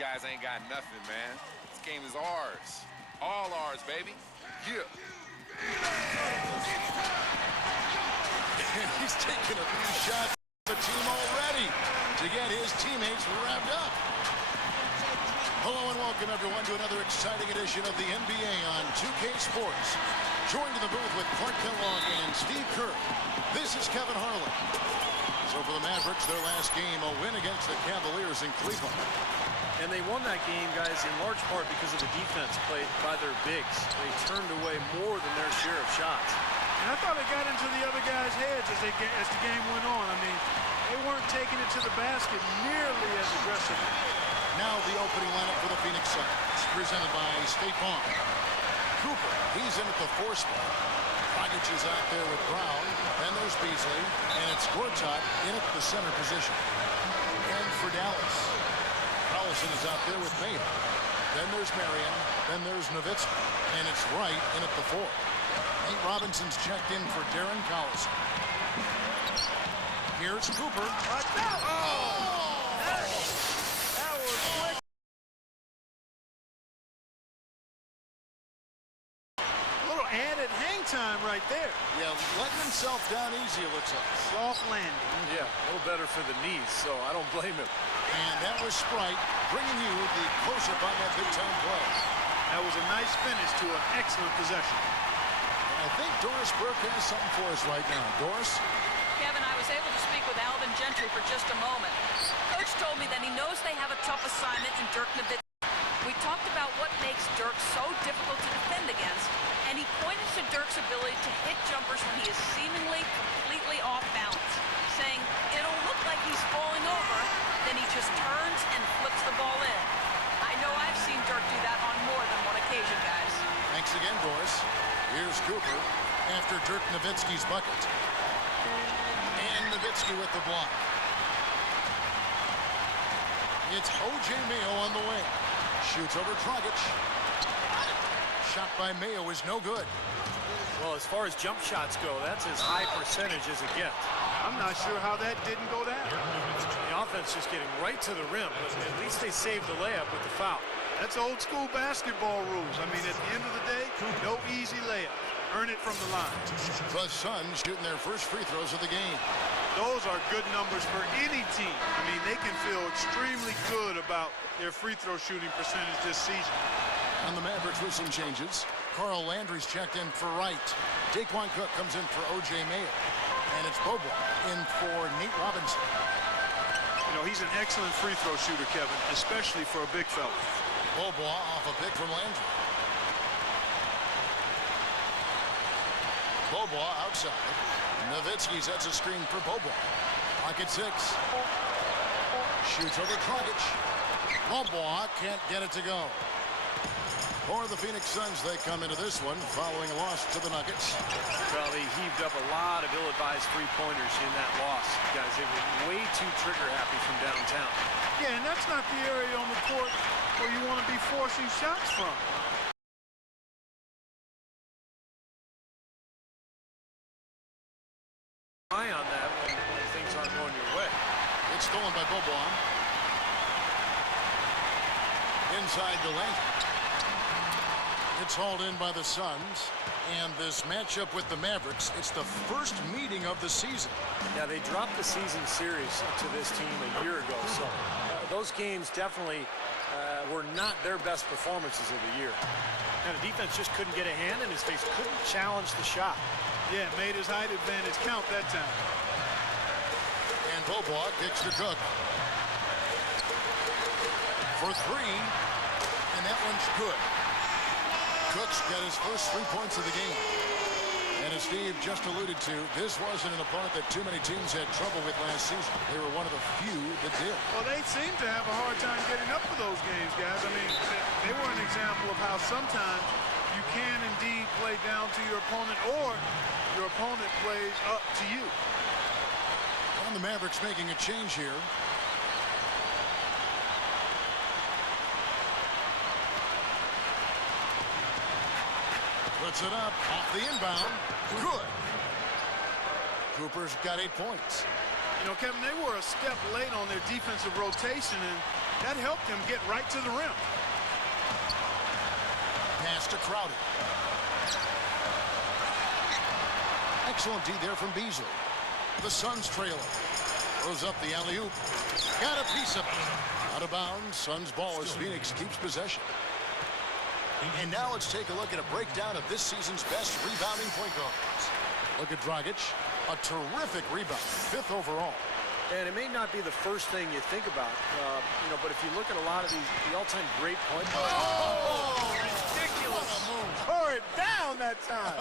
guys ain't got nothing, man. This game is ours. All ours, baby. Yeah. And he's taken a few shots at the team already to get his teammates revved up. Hello and welcome, everyone, to another exciting edition of the NBA on 2K Sports. Joined in the booth with Clark Kellogg and Steve Kerr. This is Kevin Harlan. So for the Mavericks, their last game, a win against the Cavaliers in Cleveland. And they won that game, guys, in large part because of the defense played by their bigs. They turned away more than their share of shots. And I thought it got into the other guys' heads as the game went on. I mean, they weren't taking it to the basket nearly as aggressively. Now the opening lineup for the Phoenix Suns, presented by State Farm. Cooper, he's in at the 4 spot. Dragic is out there with Brown. Then there's Beasley. And it's Gortat in at the center position. And for Dallas, Collison is out there with Mayo. Then there's Marion. Then there's Nowitzki. And it's Wright in at the 4. Nate Robinson's checked in for Darren Collison. Here's Cooper. That was quick. A little added hang time right there. Yeah, letting himself down easy, it looks like. Soft landing. Yeah, a little better for the knees, so I don't blame him. And that was Sprite bringing you the close-up on that big-time play. That was a nice finish to an excellent possession. And I think Doris Burke has something for us right now. Doris? Kevin, I was able to speak with Alvin Gentry for just a moment. Coach told me that he knows they have a tough assignment in Dirk Nowitzki. We talked about what makes Dirk so difficult to defend against, and he pointed to Dirk's ability to hit jumpers when he is seemingly completely off balance, saying it'll look like he's falling over, then he just turns and flips the ball in. I know I've seen Dirk do that on more than one occasion, guys. Thanks again, Doris. Here's Cooper after Dirk Nowitzki's bucket. And Nowitzki with the block. It's O.J. Mayo on the wing. Shoots over Dragic. Shot by Mayo is no good. Well, as far as jump shots go, that's as high percentage as it gets. I'm not sure how that didn't go down. The offense just getting right to the rim, but at least they saved the layup with the foul. That's old school basketball rules. I mean, at the end of the day, no easy layup. Earn it from the line. The Suns shooting their first free throws of the game. Those are good numbers for any team. I mean, they can feel extremely good about their free throw shooting percentage this season. On the Mavericks with some changes. Carl Landry's checked in for Wright. Daquan Cook comes in for O.J. Mayo. And it's Bobo in for Nate Robinson. You know, he's an excellent free throw shooter, Kevin, especially for a big fella. Bobo off a pick from Landry. Bobo outside. Nowitzki sets a screen for Bobo. Pocket 6. Shoots over Dragic. Bobo can't get it to go. For the Phoenix Suns, they come into this one following a loss to the Nuggets. Well, they heaved up a lot of ill-advised three-pointers in that loss. Guys, they were way too trigger-happy from downtown. Yeah, and that's not the area on the court where you want to be forcing shots from. Eye on that when things aren't going your way. It's stolen by Boban. Inside the length. It's hauled in by the Suns. And this matchup with the Mavericks, it's the first meeting of the season. Yeah, they dropped the season series to this team a year ago. So those games definitely were not their best performances of the year. And the defense just couldn't get a hand in his face, couldn't challenge the shot. Yeah, made his height advantage count that time. And Bobo kicks to Cook. For 3. And that one's good. Cook's got his first 3 points of the game. And as Steve just alluded to, this wasn't an opponent that too many teams had trouble with last season. They were one of the few that did. Well, they seem to have a hard time getting up for those games, guys. I mean, they were an example of how sometimes you can indeed play down to your opponent, or your opponent plays up to you. And the Mavericks making a change here. Puts it up off the inbound. Good. Cooper's got 8 points. You know, Kevin, they were a step late on their defensive rotation, and That helped him get right to the rim. Pass to Crowder. Excellent D there from Beasley. The Suns trailing. Throws up the alley-oop. Got a piece of it. Out of bounds. Suns ball as Phoenix keeps possession. And now let's take a look at a breakdown of this season's best rebounding point guards. Look at Dragic. A terrific rebound. 5th overall. And it may not be the first thing you think about, but if you look at a lot of the all-time great point guards. Oh, ridiculous. Tore it down that time.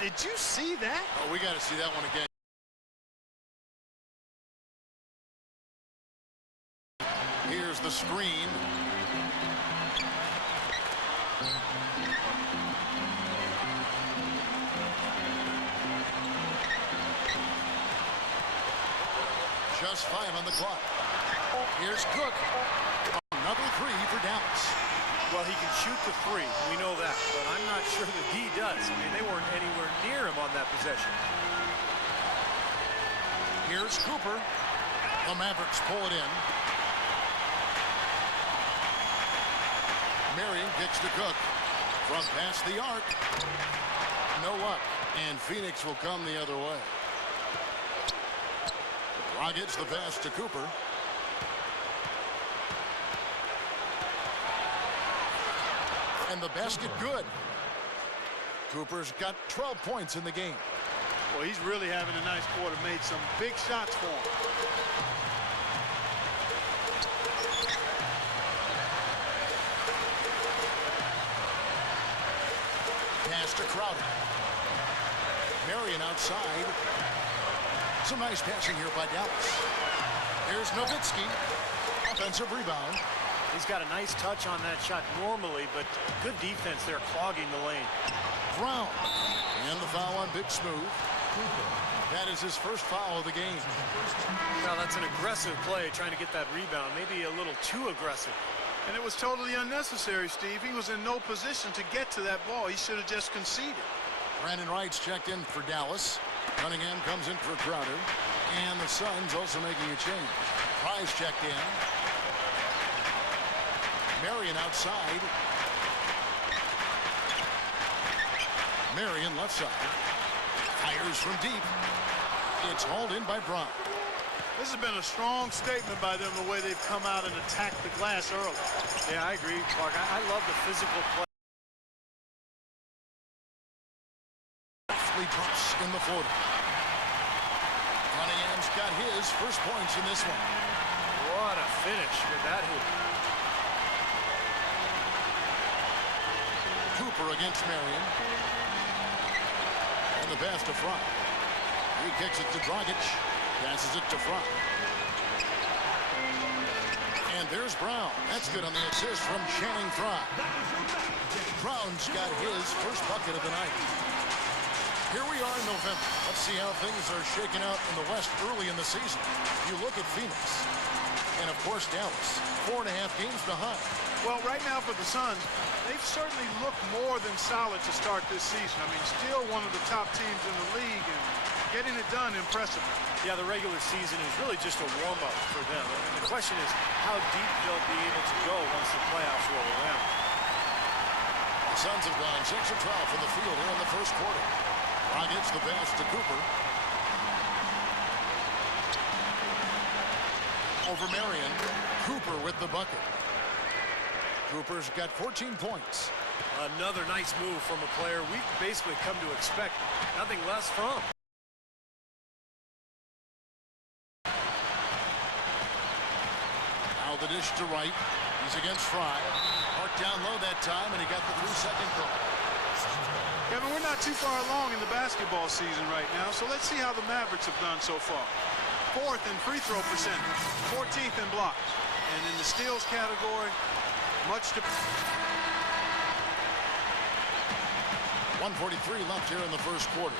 Did you see that? Oh, we got to see that one again. Here's the screen. Just 5 on the clock. Here's Cook. Another 3 for Dallas. Well, he can shoot the 3. We know that. But I'm not sure that he does. I mean, they weren't anywhere near him on that possession. Here's Cooper. The Mavericks pull it in. Marion kicks to Cook. From past the arc. No luck. And Phoenix will come the other way. Dragic the pass to Cooper. And the basket good. Cooper's got 12 points in the game. Well, he's really having a nice quarter. Made some big shots for him. Pass to Crowder. Marion outside. Some nice passing here by Dallas. Here's Nowitzki. Offensive rebound. He's got a nice touch on that shot normally, but good defense there clogging the lane. Brown. And the foul on Big Smooth. That is his first foul of the game. Well, that's an aggressive play, trying to get that rebound. Maybe a little too aggressive. And it was totally unnecessary, Steve. He was in no position to get to that ball. He should have just conceded. Brandon Wright's checked in for Dallas. Cunningham comes in for Crowder. And the Suns also making a change. Price checked in. Marion outside. Marion left side. Fires from deep. It's hauled in by Brown. This has been a strong statement by them, the way they've come out and attacked the glass early. Yeah, I agree, Clark. I love the physical play. Drops in the floater. Cunningham's got his first points in this one. What a finish with that hoop. Cooper against Marion. And the pass to Front. He kicks it to Dragic. Passes it to Front. And there's Brown. That's good on the assist from Channing Front. Brown's got his first bucket of the night. Here we are in November. Let's see how things are shaking out in the West early in the season. You look at Phoenix. And, of course, Dallas. 4.5 games behind. Well, right now for the Suns, they've certainly looked more than solid to start this season. I mean, still one of the top teams in the league and getting it done impressively. Yeah, the regular season is really just a warm-up for them. I mean, the question is how deep they'll be able to go once the playoffs roll around. The Suns have gone 6 of 12 from the field here in the first quarter. Dragic the pass to Cooper. Over Marion. Cooper with the bucket. Cooper's got 14 points. Another nice move from a player we've basically come to expect nothing less from. Now the dish to Wright. He's against Fry. Marked down low that time, and he got the 3-second call. Kevin, we're not too far along in the basketball season right now, so let's see how the Mavericks have done so far. 4th in free throw percentage, 14th in blocks, and in the steals category, much to... 1:43 left here in the first quarter.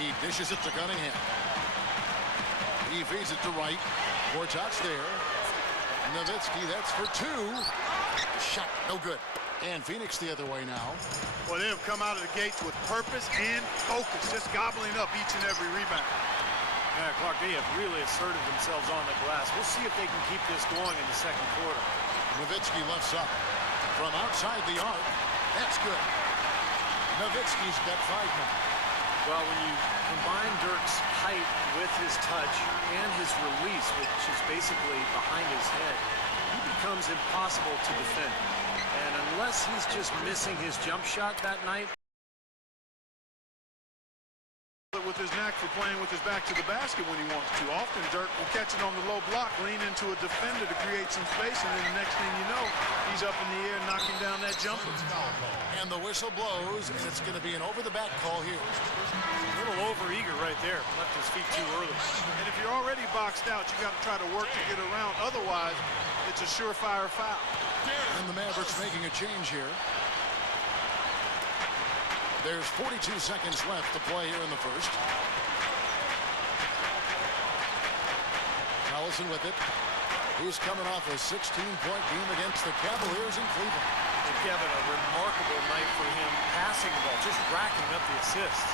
He dishes it to Cunningham. He feeds it to Wright. Gortat's there. Nowitzki, that's for 2. Shot, no good. And Phoenix the other way now. Well, they have come out of the gates with purpose and focus, just gobbling up each and every rebound. Yeah, Clark, they have really asserted themselves on the glass. We'll see if they can keep this going in the second quarter. Nowitzki lifts up from outside the arc. That's good. Nowitzki's got 5 now. Well, when you combine Dirk's height with his touch and his release, which is basically behind his head, he becomes impossible to defend. And unless he's just missing his jump shot that night. With his knack for playing with his back to the basket when he wants to. Often Dirk will catch it on the low block, lean into a defender to create some space, and then the next thing you know, he's up in the air knocking down that jumper. And the whistle blows, and it's going to be an over-the-back call here. A little over-eager right there. Left his feet too early. And if you're already boxed out, you got to try to work to get around. Otherwise, it's a surefire foul. And the Mavericks making a change here. There's 42 seconds left to play here in the first. Collison with it. He's coming off a 16-point game against the Cavaliers in Cleveland. And Kevin, a remarkable night for him passing the ball, just racking up the assists.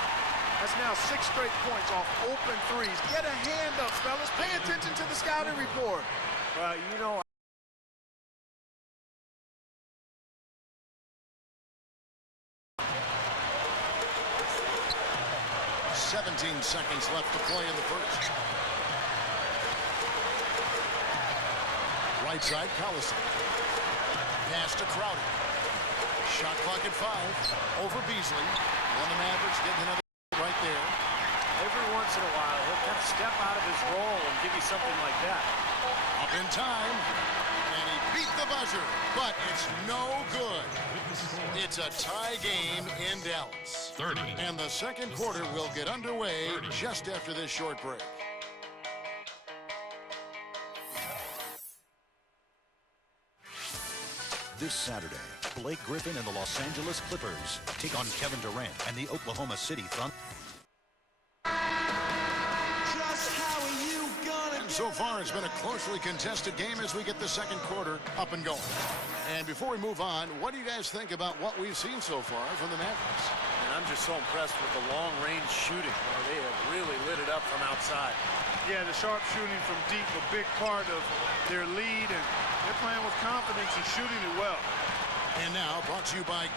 That's now 6 straight points off open threes. Get a hand up, fellas. Pay attention to the scouting report. Well, you know, 17 seconds left to play in the first. Right side, Collison. Pass to Crowder. Shot clock at 5. Over Beasley. And the Mavericks getting another right there. every once in a while, he'll kind of step out of his role and give you something like that. Up in time. And he beat the buzzer. But it's no good. It's a tie game in Dallas. 30. And the second quarter will get underway just after this short break. This Saturday, Blake Griffin and the Los Angeles Clippers take on Kevin Durant and the Oklahoma City Thunder. So far, it's been a closely contested game as we get the second quarter up and going. And before we move on, what do you guys think about what we've seen so far from the Mavericks? And I'm just so impressed with the long-range shooting. They have really lit it up from outside. Yeah, the sharp shooting from deep, a big part of their lead, and they're playing with confidence and shooting it well. And now, brought to you by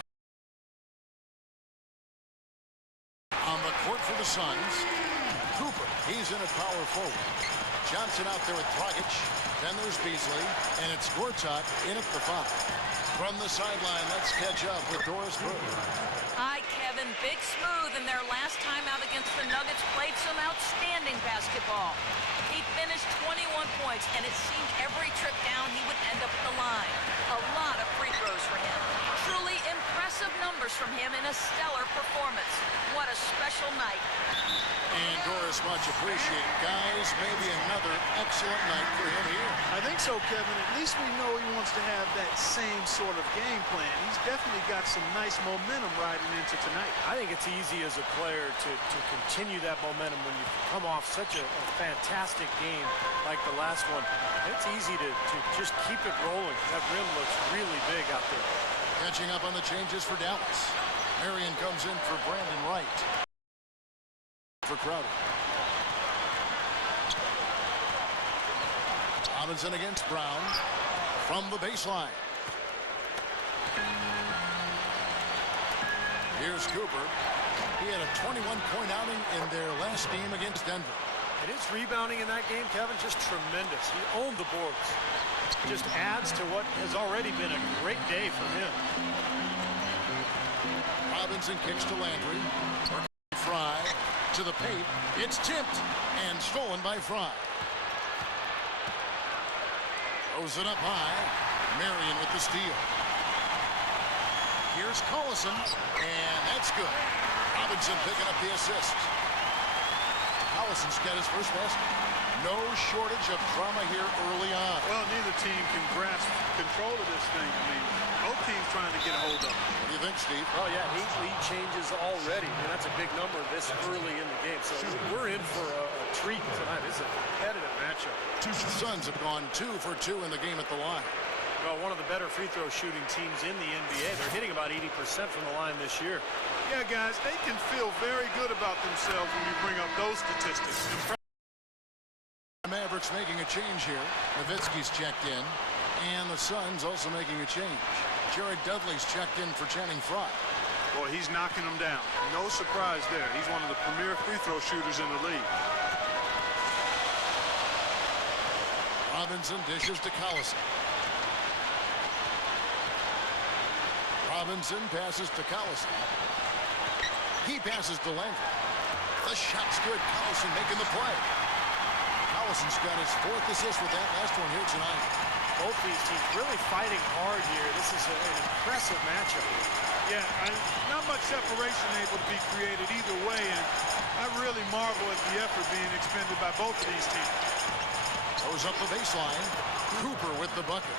on the court for the Suns, Cooper. He's in at power forward. Johnson out there with Dragic. Then there's Beasley, and it's Gortat in at the 5. From the sideline, let's catch up with Doris Burke. Hi, Kevin. Big Smooth in their last time out against the Nuggets played some outstanding basketball. He finished 21 points, and it seemed every trip down he would end up at the line. A lot of free throws for him. Truly impressive numbers from him in a stellar performance. What a special night. And Doris, much appreciated. Guys, maybe another excellent night for him here. I think so, Kevin. At least we know he wants to have that same sort of game plan. He's definitely got some nice momentum riding into tonight. I think it's easy as a player to continue that momentum when you come off such a fantastic game like the last one. It's easy to just keep it rolling. That rim looks really big out there. Catching up on the changes for Dallas. Marion comes in for Brandon Wright. For Crowder. Robinson against Brown from the baseline. Here's Cooper. He had a 21-point outing in their last game against Denver. And his rebounding in that game, Kevin, just tremendous. He owned the boards. Just adds to what has already been a great day for him. Robinson kicks to Landry. Fry to the paint. It's tipped and stolen by Fry. Throws it up high. Marion with the steal. Here's Collison, and that's good. Robinson picking up the assist. Collison's got his first basket. No shortage of drama here early on. Well, neither team can grasp control of this thing. I mean, both teams trying to get a hold of it. What do you think, Steve? Oh, yeah, lead changes already. I mean, that's a big number this early in the game. So we're in for a treat tonight. This is a competitive matchup. The Suns have gone 2 for 2 in the game at the line. Well, one of the better free throw shooting teams in the NBA. They're hitting about 80% from the line this year. Yeah, guys, they can feel very good about themselves when you bring up those statistics. The Mavericks making a change here. Nowitzki's checked in, and the Suns also making a change. Jared Dudley's checked in for Channing Frye. Boy, he's knocking them down. No surprise there. He's one of the premier free throw shooters in the league. Robinson dishes to Collison. Robinson passes to Collison. He passes to Landry. The shot's good. Collison making the play. Collison's got his 4th assist with that last one here tonight. Both these teams really fighting hard here. This is an impressive matchup. Yeah, not much separation able to be created either way, and I really marvel at the effort being expended by both of these teams. Goes up the baseline. Cooper with the bucket.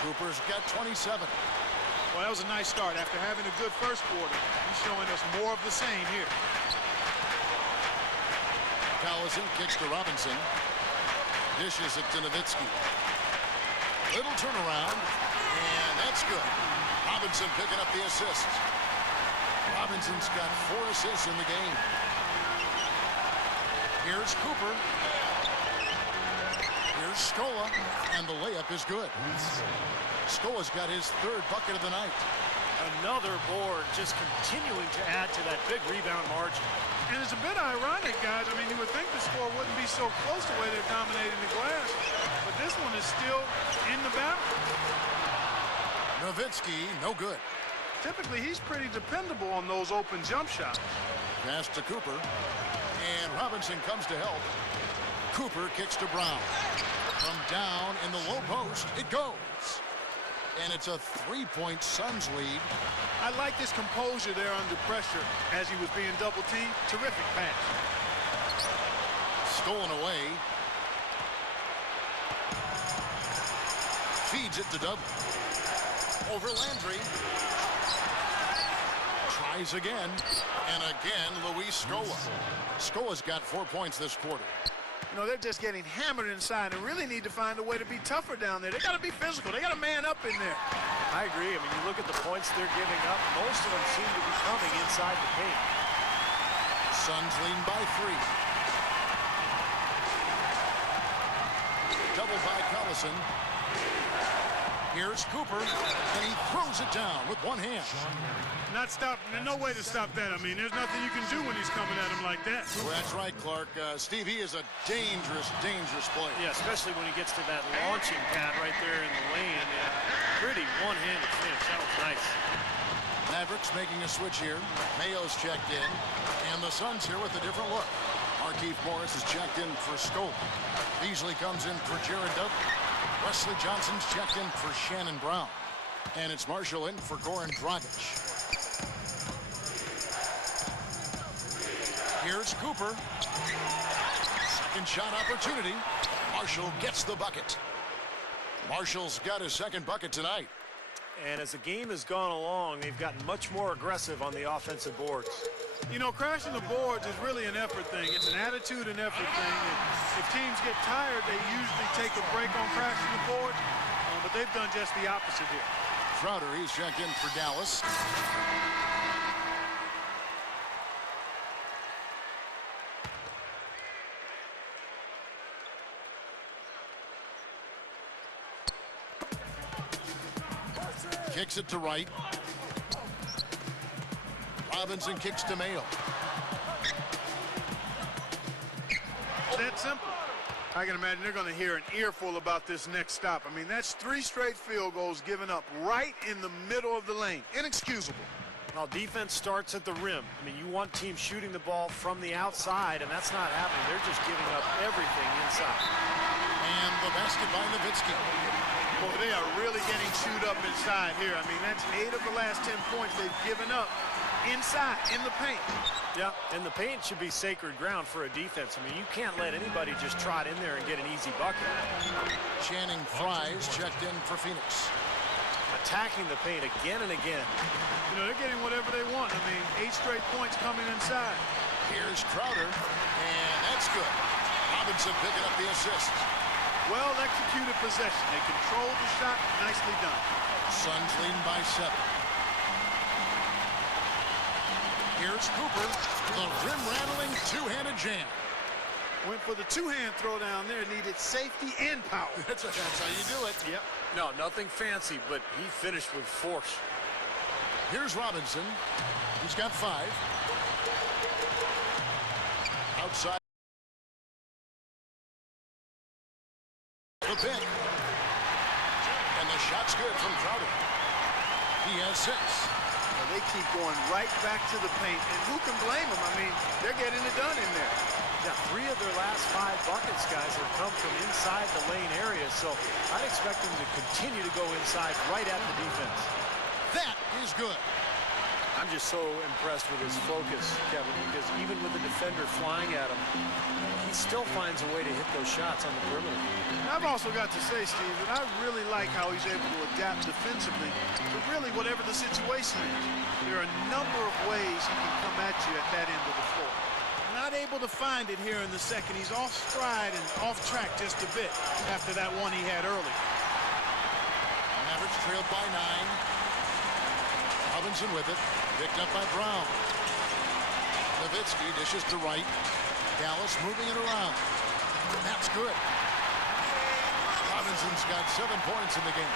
Cooper's got 27. Well, that was a nice start. After having a good first quarter, he's showing us more of the same here. Collison kicks to Robinson. Dishes it to Nowitzki. Little turnaround, and that's good. Robinson picking up the assist. Robinson's got 4 assists in the game. Here's Cooper. Here's Scola, and the layup is good. Scola's got his 3rd bucket of the night. Another board, just continuing to add to that big rebound margin. And it's a bit ironic, guys. I mean, you would think the score wouldn't be so close the way they're dominating the glass, but this one is still in the battle. Nowitzki, no good. Typically, he's pretty dependable on those open jump shots. Pass to Cooper, and Robinson comes to help. Cooper kicks to Brown. From down in the low post, it goes. And it's a 3-point Suns lead. I like this composure there under pressure as he was being double-teamed. Terrific pass. Stolen away. Feeds it to Dudley. Over Landry. Tries again. And again, Luis Scola. Scola's got 4 points this quarter. You know, they're just getting hammered inside and really need to find a way to be tougher down there. They got to be physical. They got to man up in there. I agree. I mean, you look at the points they're giving up. Most of them seem to be coming inside the paint. Suns leading by 3. Double by Collison. Here's Cooper, and he throws it down with one hand. Not stop. There's no way to stop that. I mean, there's nothing you can do when he's coming at him like that. Well, that's right, Clark. Steve, he is a dangerous, dangerous player. Yeah, especially when he gets to that launching pad right there in the lane. Pretty one-handed finish. That was nice. Mavericks making a switch here. Mayo's checked in, and the Suns here with a different look. Markieff Morris is checked in for Scola. Beasley comes in for Jared Dudley. Wesley Johnson's checked in for Shannon Brown. And it's Marshall in for Goran Dragic. Here's Cooper. Second shot opportunity. Marshall gets the bucket. Marshall's got his 2nd bucket tonight. And as the game has gone along, they've gotten much more aggressive on the offensive boards. You know, crashing the boards is really an effort thing. It's an attitude and effort thing. And if teams get tired, they usually take a break on crashing the board. But they've done just the opposite here. Crowder, he's checked in for Dallas. Kicks it to Wright. Robinson kicks to Mayo. That simple. I can imagine they're going to hear an earful about this next stop. I mean, that's 3 straight field goals given up right in the middle of the lane. Inexcusable. Well, defense starts at the rim. I mean, you want teams shooting the ball from the outside, and that's not happening. They're just giving up everything inside. And the basket by Nowitzki. Boy, they are really getting chewed up inside here. I mean, that's 8 of the last 10 points they've given up inside, in the paint. Yeah, and the paint should be sacred ground for a defense. I mean, you can't let anybody just trot in there and get an easy bucket. Channing Frye's checked in for Phoenix. Attacking the paint again and again. You know, they're getting whatever they want. I mean, 8 straight points coming inside. Here's Crowder, and that's good. Robinson picking up the assist. Well-executed possession. They controlled the shot. Nicely done. Suns leading by 7. Here's Cooper. The rim-rattling two-handed jam. Went for the two-hand throw down there. Needed safety and power. That's how you do it. Yep. No, nothing fancy, but he finished with force. Here's Robinson. He's got 5. Outside. The pick. And the shot's good from Crowder. He has 6. Well, they keep going right back to the paint, and who can blame them? I mean, they're getting it done in there. Yeah, 3 of their last 5 buckets, guys, have come from inside the lane area, so I'd expect them to continue to go inside right at the defense. That is good. I'm just so impressed with his focus, Kevin, because even with the defender flying at him, he still finds a way to hit those shots on the perimeter. And I've also got to say, Steve, that I really like how he's able to adapt defensively to really whatever the situation is. There are a number of ways he can come at you at that end of the floor. Not able to find it here in the second. He's off stride and off track just a bit after that one he had early. Mavericks trailed by 9. Robinson with it. Picked up by Brown. Nowitzki dishes to right. Dallas moving it around. That's good. Robinson's got 7 points in the game.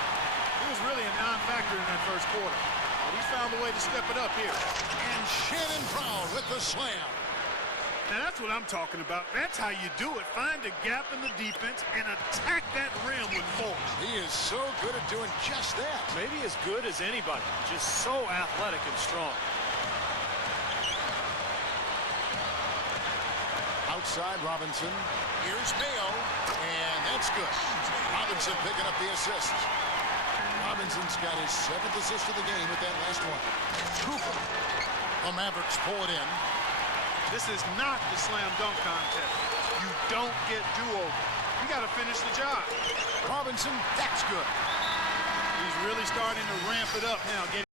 He was really a non-factor in that first quarter. But he's found a way to step it up here. And Shannon Brown with the slam. Now that's what I'm talking about. That's how you do it. Find a gap in the defense and attack that rim with force. He is so good at doing just that. Maybe as good as anybody, just so athletic and strong. Outside Robinson. Here's Mayo. And that's good. Robinson picking up the assist. Robinson's got his 7th assist of the game with that last one. Cooper. The Mavericks pull it in. This is not the slam dunk contest. You don't get do-over. You got to finish the job. Robinson, that's good. He's really starting to ramp it up now, getting